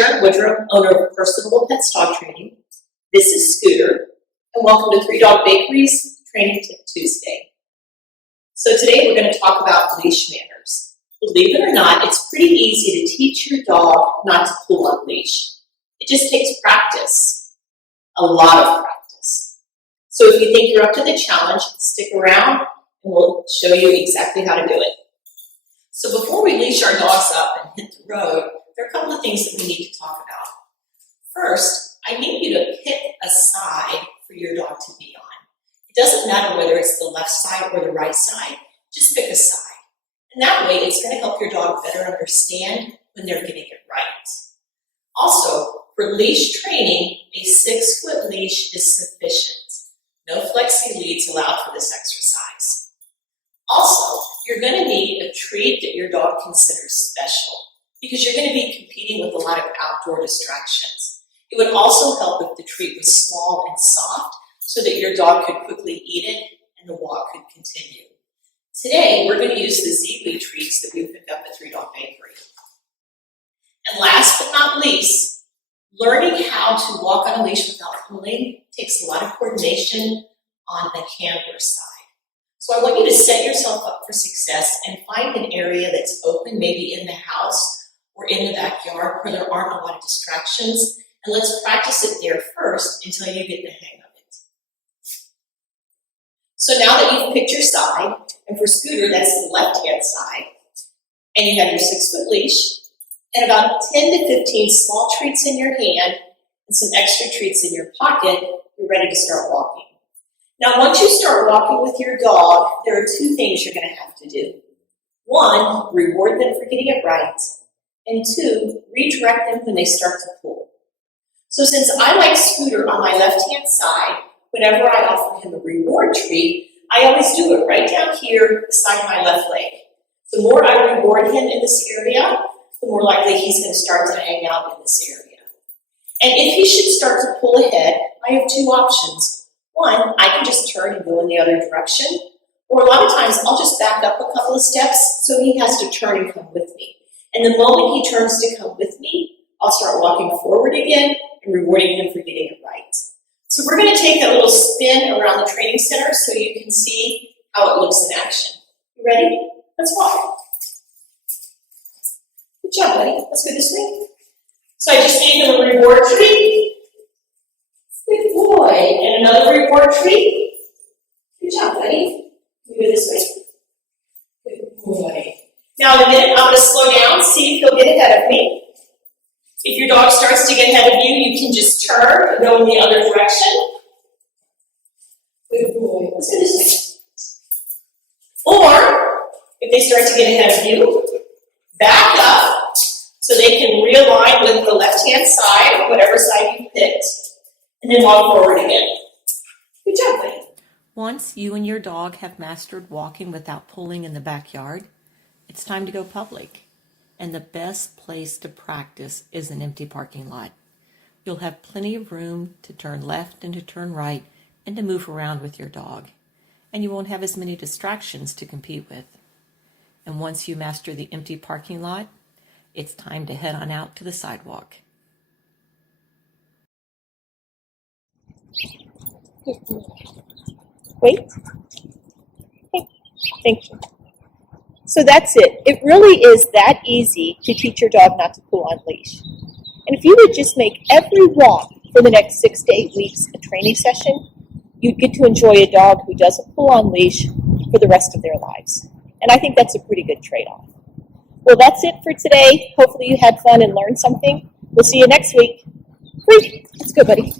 Sharon, owner of Personable Pets Dog Training. This is Scooter, and welcome to 3 Dog Bakery's Training Tip Tuesday. So today we're going to talk about leash manners. Believe it or not, it's pretty easy to teach your dog not to pull on leash. It just takes practice, a lot of practice. So if you think you're up to the challenge, stick around and we'll show you exactly how to do it. So before we leash our dogs up and hit the road, there are a couple of things that we need to talk about. First, I need you to pick a side for your dog to be on. It doesn't matter whether it's the left side or the right side, just pick a side. And that way, it's going to help your dog better understand when they're getting it right. Also, for leash training, a 6-foot leash is sufficient. No flexi leads allowed for this exercise. Also, you're going to need a treat that your dog considers special because you're going to be competing with a lot of outdoor distractions. It would also help if the treat was small and soft so that your dog could quickly eat it and the walk could continue. Today, we're going to use the Z-Wee treats that we picked up at 3 Dog Bakery. And last but not least, learning how to walk on a leash without pulling takes a lot of coordination on the handler side. So I want you to set yourself up for success and find an area that's open, maybe in the house or in the backyard where there aren't a lot of distractions. And let's practice it there first until you get the hang of it. So now that you've picked your side, and for Scooter, that's the left-hand side, and you have your 6-foot leash, and about 10 to 15 small treats in your hand and some extra treats in your pocket, you're ready to start walking. Now, once you start walking with your dog, there are 2 things you're going to have to do. 1, reward them for getting it right, and 2, redirect them when they start to pull. So since I like Scooter on my left-hand side, whenever I offer him a reward treat, I always do it right down here beside my left leg. The more I reward him in this area, the more likely he's going to start to hang out in this area. And if he should start to pull ahead, I have 2 options. 1, I can just turn and go in the other direction, or a lot of times I'll just back up a couple of steps so he has to turn and come with me. And the moment he turns to come with me, I'll start walking forward again and rewarding him for getting it right. So we're going to take that little spin around the training center so you can see how it looks in action. You ready? Let's walk. Good job, buddy. Let's go this way. So I just gave him a reward treat. Good boy. And another reward treat. Good job, buddy. You go this way. Good boy. Now in a minute, I'm going to slow down, see if he'll get ahead of me. If your dog starts to get ahead of you, you can just turn and go in the other direction. Good boy. Let's go this way. Or, if they start to get ahead of you, back up so they can realign with the left-hand side, or whatever side you picked, and then walk forward again. Good job, buddy. Once you and your dog have mastered walking without pulling in the backyard, it's time to go public. And the best place to practice is an empty parking lot. You'll have plenty of room to turn left and to turn right and to move around with your dog. And you won't have as many distractions to compete with. And once you master the empty parking lot, it's time to head on out to the sidewalk. Wait. Okay. Thank you. So that's it. It really is that easy to teach your dog not to pull on leash. And if you would just make every walk for the next 6 to 8 weeks a training session, you'd get to enjoy a dog who doesn't pull on leash for the rest of their lives. And I think that's a pretty good trade-off. Well, that's it for today. Hopefully you had fun and learned something. We'll see you next week. Great. Let's go, buddy.